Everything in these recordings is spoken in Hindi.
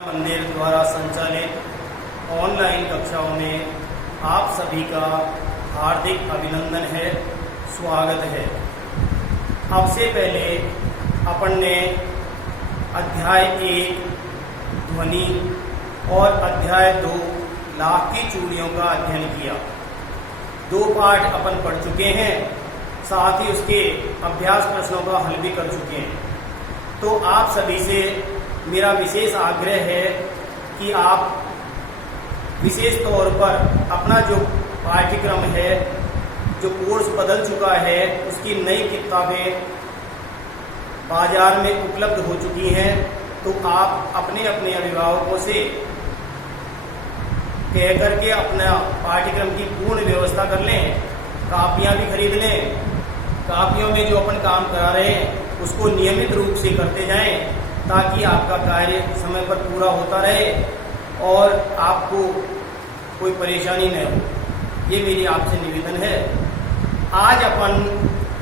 मंदिर द्वारा संचालित ऑनलाइन कक्षाओं में आप सभी का हार्दिक अभिनंदन है, स्वागत है। अब से पहले अपन ने अध्याय 1 ध्वनि और अध्याय 2 लाख की चूड़ियों का अध्ययन किया। 2 पाठ अपन पढ़ चुके हैं, साथ ही उसके अभ्यास प्रश्नों का हल भी कर चुके हैं। तो आप सभी से मेरा विशेष आग्रह है कि आप विशेष तौर पर अपना जो पाठ्यक्रम है, जो कोर्स बदल चुका है, उसकी नई किताबें बाजार में उपलब्ध हो चुकी हैं। तो आप अपने अपने अभिभावकों से कह करके अपना पाठ्यक्रम की पूर्ण व्यवस्था कर लें, कापियां भी खरीद लें। कापियों में जो अपन काम करा रहे हैं उसको नियमित रूप से करते जाएं, ताकि आपका कार्य समय पर पूरा होता रहे और आपको कोई परेशानी न हो। ये मेरी आपसे निवेदन है। आज अपन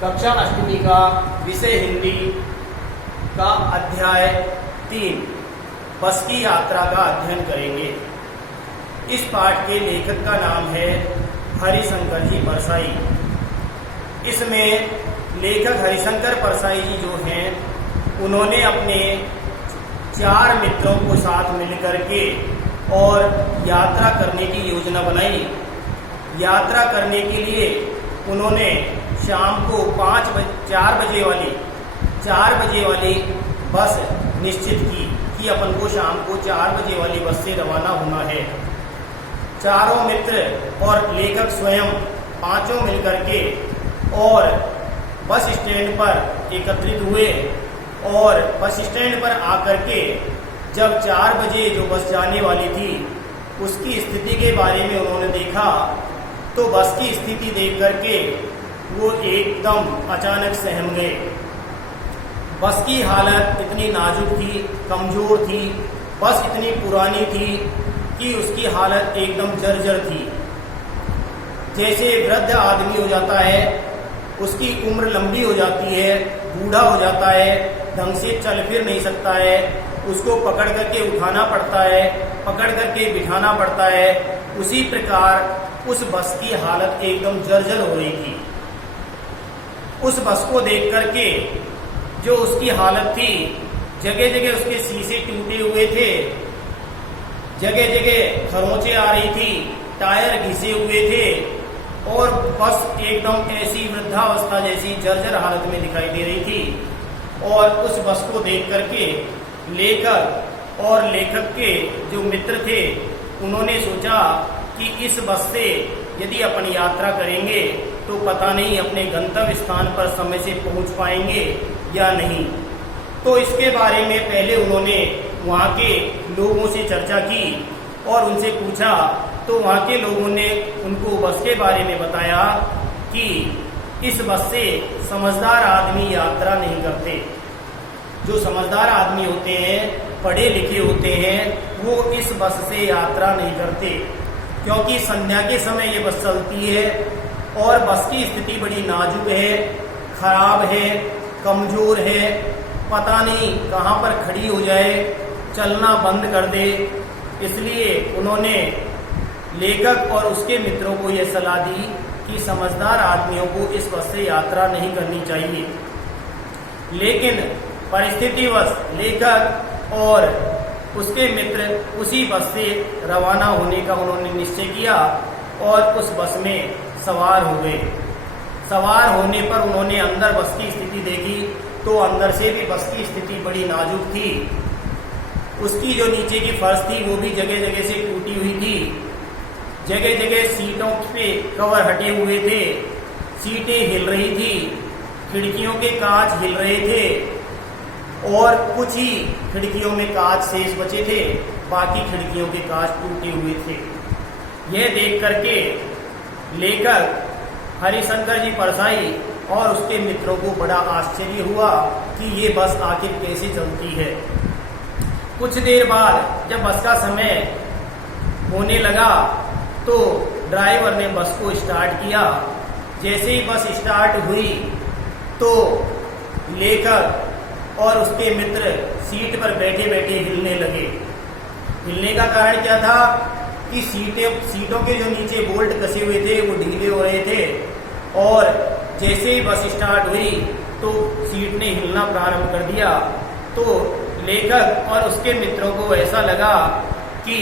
कक्षा अष्टमी का विषय हिंदी का अध्याय 3 बस की यात्रा का अध्ययन करेंगे। इस पाठ के लेखक का नाम है हरिशंकर जी परसाई। इसमें लेखक हरिशंकर परसाई जी जो हैं, उन्होंने अपने 4 मित्रों को साथ मिलकर के और यात्रा करने की योजना बनाई। यात्रा करने के लिए उन्होंने शाम को 4 बजे वाली बस निश्चित की कि अपन को शाम को 4 बजे वाली बस से रवाना होना है। चारों मित्र और लेखक स्वयं 5 मिलकर के और बस स्टैंड पर एकत्रित हुए और बस स्टैंड पर आकर के जब 4 बजे जो बस जाने वाली थी उसकी स्थिति के बारे में उन्होंने देखा, तो बस की स्थिति देख करके वो एकदम अचानक सहम गए। बस की हालत इतनी नाजुक थी, कमजोर थी, बस इतनी पुरानी थी कि उसकी हालत एकदम जर्जर थी। जैसे वृद्ध आदमी हो जाता है, उसकी उम्र लंबी हो जाती है, बूढ़ा हो जाता है, ढंग से चल फिर नहीं सकता है, उसको पकड़ करके उठाना पड़ता है, पकड़ करके बिठाना पड़ता है। उसी प्रकार उस बस की हालत एकदम जर्जर हो रही थी। उस बस को देख करके जो उसकी हालत थी, जगह जगह उसके शीशे टूटे हुए थे, जगह जगह खरोंचे आ रही थी, टायर घिसे हुए थे और बस एकदम ऐसी वृद्धावस्था जैसी जर्जर हालत में दिखाई दे रही थी। और उस बस को देख करके लेखक और लेखक के जो मित्र थे, उन्होंने सोचा कि इस बस से यदि अपन यात्रा करेंगे तो पता नहीं अपने गंतव्य स्थान पर समय से पहुंच पाएंगे या नहीं। तो इसके बारे में पहले उन्होंने वहाँ के लोगों से चर्चा की और उनसे पूछा। तो वहाँ के लोगों ने उनको बस के बारे में बताया कि इस बस से समझदार आदमी यात्रा नहीं करते। जो समझदार आदमी होते हैं, पढ़े लिखे होते हैं, वो इस बस से यात्रा नहीं करते, क्योंकि संध्या के समय ये बस चलती है और बस की स्थिति बड़ी नाजुक है, खराब है, कमजोर है, पता नहीं कहाँ पर खड़ी हो जाए, चलना बंद कर दे। इसलिए उन्होंने लेखक और उसके मित्रों को यह सलाह दी कि समझदार आदमियों को इस बस से यात्रा नहीं करनी चाहिए। लेकिन परिस्थितिवश लेखक और उसके मित्र उसी बस से रवाना होने का उन्होंने निश्चय किया और उस बस में सवार हो गए। सवार होने पर उन्होंने अंदर बस की स्थिति देखी, तो अंदर से भी बस की स्थिति बड़ी नाजुक थी। उसकी जो नीचे की फर्श थी वो भी जगह जगह से टूटी हुई थी, जगह जगह सीटों पे कवर हटे हुए थे, सीटें हिल रही थी, खिड़कियों के कांच हिल रहे थे और कुछ ही खिड़कियों में कांच शेष बचे थे, बाकी खिड़कियों के कांच टूटे हुए थे। यह देख करके लेखक हरिशंकर जी परसाई और उसके मित्रों को बड़ा आश्चर्य हुआ कि ये बस आखिर कैसे चलती है। कुछ देर बाद जब बस का समय होने लगा तो ड्राइवर ने बस को स्टार्ट किया। जैसे ही बस स्टार्ट हुई तो लेखक और उसके मित्र सीट पर बैठे बैठे हिलने लगे। हिलने का कारण क्या था कि सीटों के जो नीचे बोल्ट कसे हुए थे वो ढीले हो रहे थे, और जैसे ही बस स्टार्ट हुई तो सीट ने हिलना प्रारंभ कर दिया। तो लेखक और उसके मित्रों को ऐसा लगा कि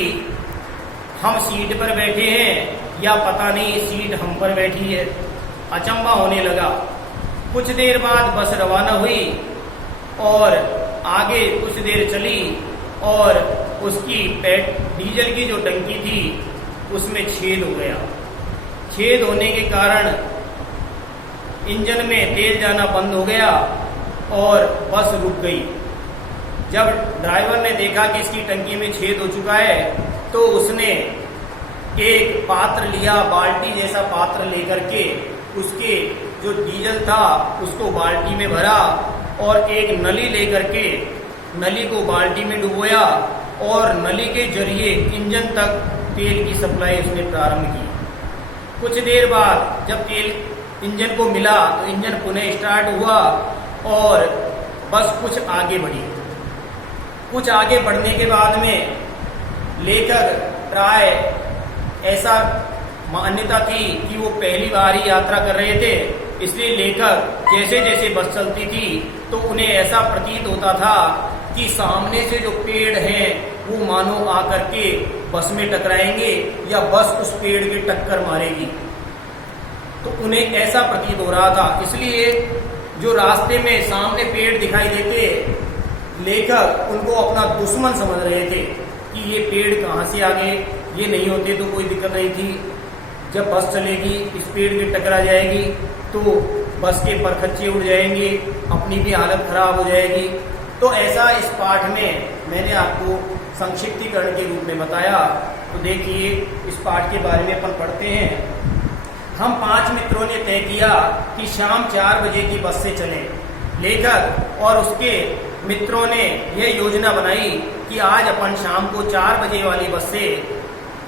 हम सीट पर बैठे हैं या पता नहीं सीट हम पर बैठी है, अचंभा होने लगा। कुछ देर बाद बस रवाना हुई और आगे कुछ देर चली और उसकी डीजल की जो टंकी थी उसमें छेद हो गया। छेद होने के कारण इंजन में तेल जाना बंद हो गया और बस रुक गई। जब ड्राइवर ने देखा कि इसकी टंकी में छेद हो चुका है तो उसने एक पात्र लिया, बाल्टी जैसा पात्र लेकर के उसके जो डीजल था उसको बाल्टी में भरा और एक नली लेकर के नली को बाल्टी में डुबोया और नली के जरिए इंजन तक तेल की सप्लाई उसने प्रारंभ की। कुछ देर बाद जब तेल इंजन को मिला तो इंजन पुनः स्टार्ट हुआ और बस कुछ आगे बढ़ी। कुछ आगे बढ़ने के बाद में लेखक राय ऐसा मान्यता थी कि वो पहली बार ही यात्रा कर रहे थे, इसलिए लेखक जैसे जैसे बस चलती थी तो उन्हें ऐसा प्रतीत होता था कि सामने से जो पेड़ हैं वो मानो आकर के बस में टकराएंगे या बस उस पेड़ के टक्कर मारेगी। तो उन्हें ऐसा प्रतीत हो रहा था, इसलिए जो रास्ते में सामने पेड़ दिखाई देते लेखक उनको अपना दुश्मन समझ रहे थे कि ये पेड़ कहाँ से आ गए, ये नहीं होते तो कोई दिक्कत नहीं थी। जब बस चलेगी इस पेड़ में टकरा जाएगी तो बस के परखच्चे उड़ जाएंगे, अपनी भी हालत खराब हो जाएगी। तो ऐसा इस पाठ में मैंने आपको संक्षिप्तीकरण के रूप में बताया। तो देखिए इस पाठ के बारे में अपन पढ़ते हैं। हम 5 मित्रों ने तय किया कि शाम 4 बजे की बस से चलें। लेखक और उसके मित्रों ने यह योजना बनाई कि आज अपन शाम को 4 बजे वाली बस से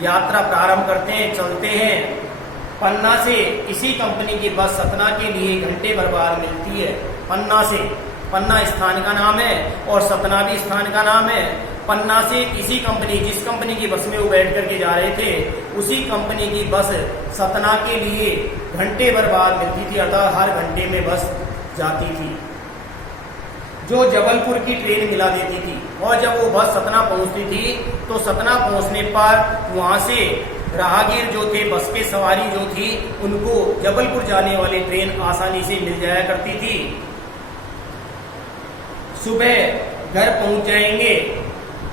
यात्रा प्रारंभ करते हैं, चलते हैं। पन्ना से इसी कंपनी की बस सतना के लिए घंटे भर बाद मिलती है। पन्ना से, पन्ना स्थान का नाम है और सतना भी स्थान का नाम है। पन्ना से इसी कंपनी, जिस कंपनी की बस में वो बैठ करके जा रहे थे, उसी कंपनी की बस सतना के लिए घंटे भर बाद मिलती थी, अर्थात हर घंटे में बस जाती थी जो जबलपुर की ट्रेन मिला देती थी। और जब वो बस सतना पहुंचती थी तो सतना पहुंचने पर वहां से राहगीर जो थे, बस के सवारी जो थी, उनको जबलपुर जाने वाली ट्रेन आसानी से मिल जाया करती थी। सुबह घर पहुंच जाएंगे।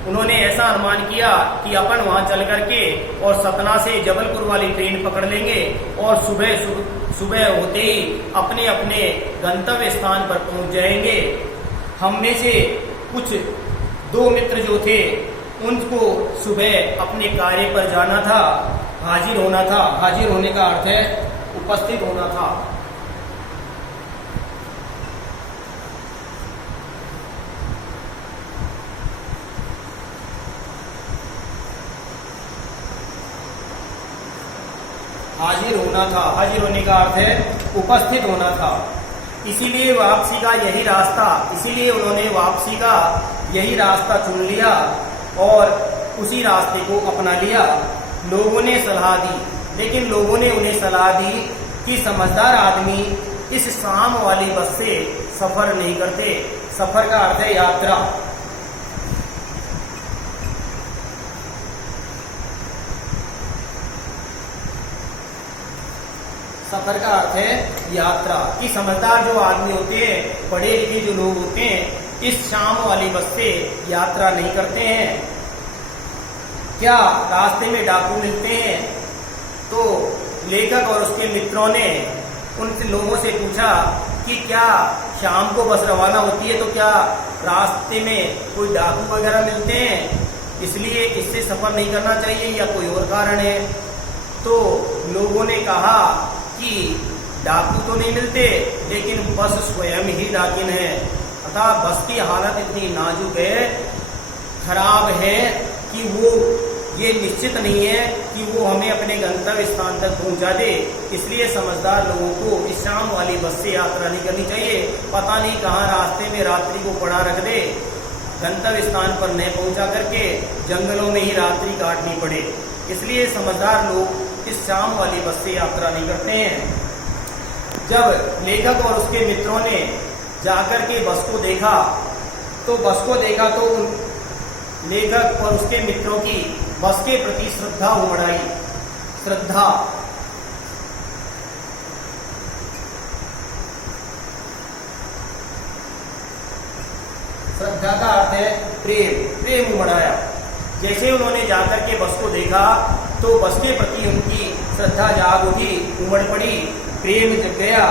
उन्होंने ऐसा अनुमान किया कि अपन वहां चल करके और सतना से जबलपुर वाली ट्रेन पकड़ लेंगे और सुबह होते ही अपने अपने गंतव्य स्थान पर पहुंच जाएंगे। हम में से कुछ 2 मित्र जो थे उनको सुबह अपने कार्य पर जाना था, हाजिर होना था। हाजिर होने का अर्थ है उपस्थित होना था। हाजिर होना था, हाजिर होने का अर्थ है उपस्थित होना था। इसीलिए वापसी का यही रास्ता, इसीलिए उन्होंने वापसी का यही रास्ता चुन लिया और उसी रास्ते को अपना लिया। लोगों ने सलाह दी, लेकिन लोगों ने उन्हें सलाह दी कि समझदार आदमी इस शाम वाली बस से सफर नहीं करते। सफर का अर्थ है यात्रा। सफर का अर्थ है यात्रा। कि समझदार जो आदमी होते हैं, पढ़े लिखे जो लोग होते हैं, इस शाम वाली बस से यात्रा नहीं करते हैं। क्या रास्ते में डाकू मिलते हैं? तो लेखक और उसके मित्रों ने उन लोगों से पूछा कि क्या शाम को बस रवाना होती है तो क्या रास्ते में कोई डाकू वगैरह मिलते हैं, इसलिए इससे सफर नहीं करना चाहिए या कोई और कारण है? तो लोगों ने कहा कि डाकू तो नहीं मिलते, लेकिन बस स्वयं ही डाकिन है। अर्थात बस की हालत इतनी नाजुक है, खराब है कि वो ये निश्चित नहीं है कि वो हमें अपने गंतव्य स्थान तक पहुंचा दे। इसलिए समझदार लोगों को इस शाम वाली बस से यात्रा नहीं करनी चाहिए। पता नहीं कहाँ रास्ते में रात्रि को पड़ा रख दे। गंतव्य स्थान पर न पहुंचा करके जंगलों में ही रात्रि काटनी पड़े। इसलिए समझदार लोग इस शाम वाली बस से यात्रा नहीं करते हैं। जब लेखक और उसके मित्रों ने जाकर के बस को देखा तो लेखक और उसके मित्रों की बस के प्रति श्रद्धा उमड़ आई। श्रद्धा का अर्थ है प्रेम उमड़ आया। जैसे उन्होंने जाकर के बस को देखा तो बस के प्रति उनकी श्रद्धा जाग उठी, उमड़ पड़ी, प्रेम जग गया।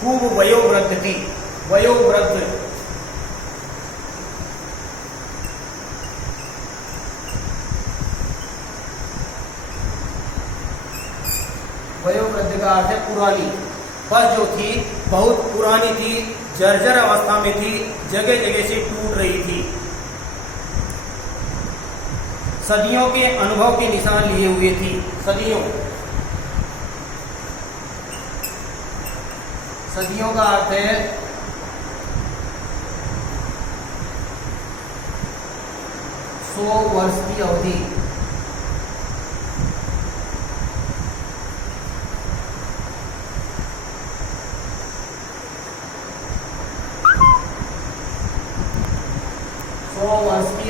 खूब वयोवृद्ध थी, वयोवृद्ध का अर्थ है पुरानी। बस जो थी बहुत पुरानी थी, जर्जर अवस्था में थी, जगह जगह से टूट रही थी। सदियों के अनुभव के निशान लिए हुए थी। सदियों का अर्थ है 100 वर्ष की अवधि।